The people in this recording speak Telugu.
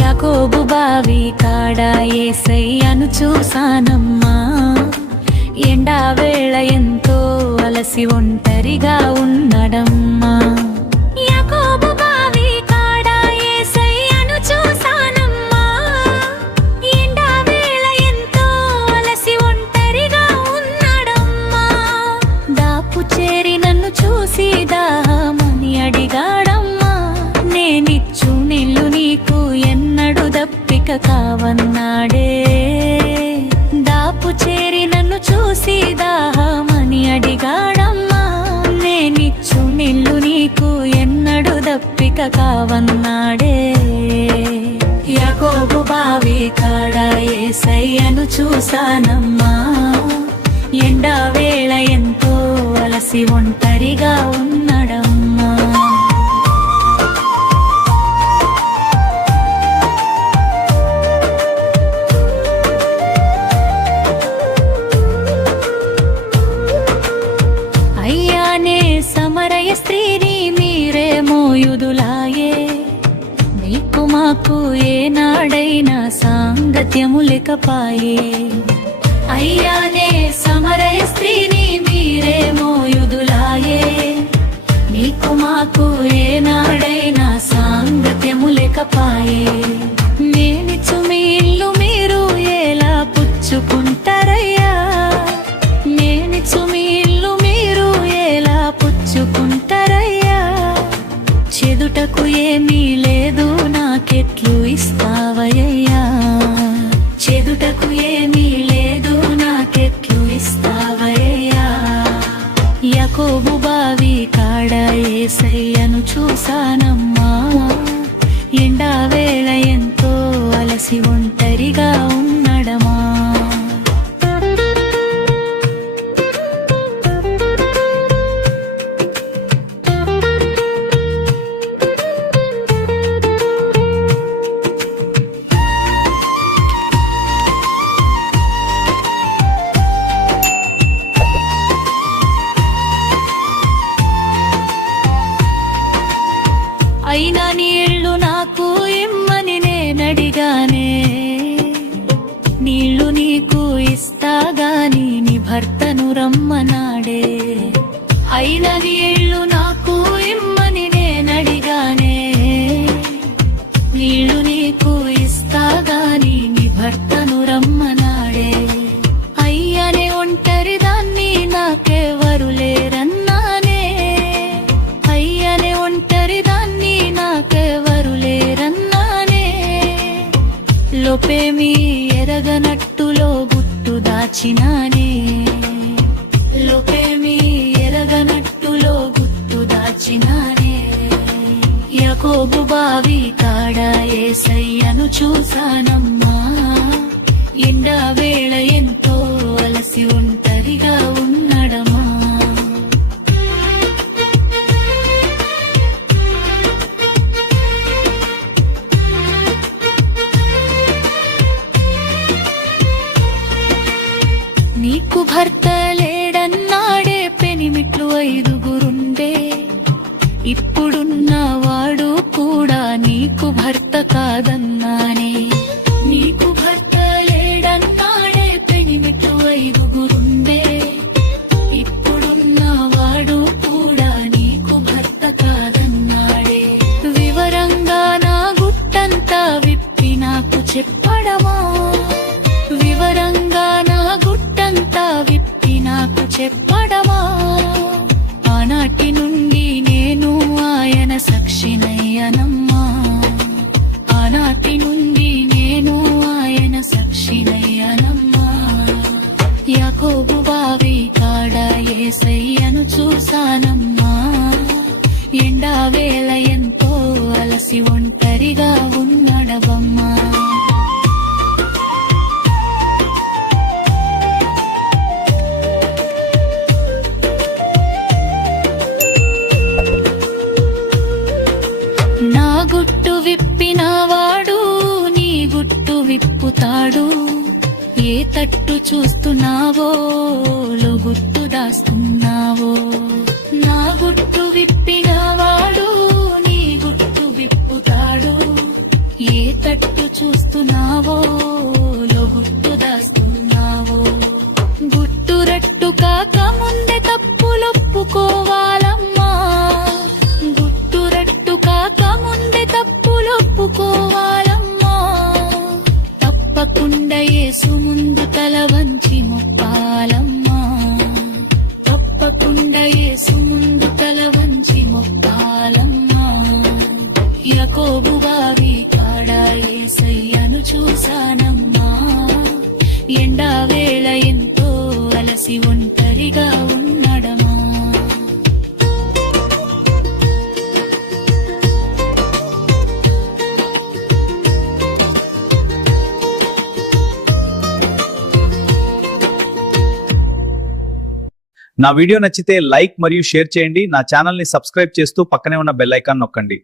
యాకోబు బావి కాడ యేసయ్యను చూసానమ్మా. ఎండావేళ ఎంతో అలసి ఒంటరిగా ఉన్నడమ్మా. యాకోబు బావి కాడ యేసయ్యను చూసానమ్మా. ఎండావేళ ఎంతో అలసి ఒంటరిగా ఉన్నడమ్మా. దాపు చేరి నన్ను చూసి దాహమని అడిగాడమ్మా. నేనిచ్చు నీళ్ళు నీకు ఎన్నడు దప్పిక కావన్నాడే. దాపు చేరి నన్ను చూసి దాహమని అడిగాడమ్మా. నేనిచ్చు నీళ్ళు నీకు ఎన్నడు దప్పిక కావన్నాడే. యాకోబు బావి కాడ యేసయ్యను చూసానమ్మా. ఎండావేళ ఎంతో అలసి ఒంటరిగా ఉన్నడమ్మా. సమరయ స్త్రీని మీరేమో యూదులాయే. నీకు మాకు ఏనాడైనా సాంగత్యము లేకపాయే. అయ్యానే సమరయ స్త్రీని మీరేమో యూదులాయే. నీకు మాకు ఏనాడైనా సాంగత్యము లేకపాయే. నేనిచ్చు మీ ఇల్లు మీరు ఎలా పుచ్చుకుంటారయ్యా. నేనిచ్చు మీ ఇల్లు మీరు ఎలా పుచ్చుకుంటారయ్యా. చెదుటకు ఏమీ లేదు నాకెట్లు ఇస్తావయ్యా. చెదుటకు ఏమీ లేదు నాకెట్లు ఇస్తావయ్యా. యాకోబు బావి కాడ యేసయ్యను చూసానమ్మా. ఎండావేళ ఎంతో అలసి ఒంటరిగా ఉన్నడమా. అయినా నీళ్లు నాకు ఇమ్మని నేనడిగానే. నీళ్లు నీకు ఇస్తాగాని నీ భర్తను రమ్మనాడే. అయినా నీళ్లు నాకు ఇమ్మని నేనడిగానే. నీళ్లు నీకు ఇస్తాగాని నీ భర్తను రమ్మనాడే. అయ్యనే ఒంటరి దాన్ని నాకెవరు లేరన్నానే. అయ్యనే ఒంటరి దాన్ని నాకెవరు లేరన్నానే. లోపేమీ ఎరగనట్టులో గుట్టు దాచినానే. లోపేమీ ఎరగనట్టులో గుట్టు దాచినానే. యాకోబు బావి కాడ యేసయ్యను చూసానమ్మా. ఎండావేళ ఎంతో అలసి ఒంటరిగా ఉన్నడమా. నీకు భర్త లేడన్నాడే. పెనిమిట్లు 5గురుండే. ఇప్పుడున్నవాడు కూడా నీకు భర్త కాదన్నానే. నీకు భర్త లేడన్నాడే. పెనిమిట్లు 5గురుండే. ఇప్పుడున్నవాడు కూడా నీకు భర్త కాదన్నాడే. వివరంగా నా గుట్టంతా విప్పి నాకు చెప్పడమా. వివరంగా నా గుట్టంతా విప్పి నాకు చెప్పడమా. ఆనాటి నుండి నేను ఆయన సాక్షినయ్యనమ్మా. ఆనాటి నుండి నేను ఆయన సాక్షినయ్యనమ్మా. యాకోబు బావి కాడ యేసయ్యను చూసానమ్మా. ఎండావేళ ఎంతో అలసి ఒంటరిగా ఉన్నడవమ్మా. నా గుట్టు విప్పినవాడు నీ గుట్టు విప్పుతాడు. ఏ తట్టు చూస్తున్నావో గుట్టు దాస్తున్నావో. నా గుట్టు విప్పినవాడు నీ గుట్టు విప్పుతాడు. ఏ తట్టు చూస్తున్నావో లోగుట్టు దాస్తున్నావో గుట్టురట్టు కాక ముందే తప్పులొప్పుకోవాలమ్మా గుట్టురట్టు కాక ముందే తప్పులొప్పుకోవాలమ్మా తప్పకుండా యేసు ముందు తల వంచి మొక్కాలమ్మా తప్పకుండా యేసు ముందు తల వంచి మొక్కాలమ్మా యాకోబు బావి కాడ యేసయ్యను చూశానమ్మా ఎండా వేళ ఎంతో అలసి ఒంటరిగా ఉన్నడమా నా వీడియో నచ్చితే లైక్ మరియు షేర్ చేయండి. నా ఛానల్ ని సబ్స్క్రైబ్ చేస్తూ పక్కనే ఉన్న బెల్ ఐకాన్ నొక్కండి.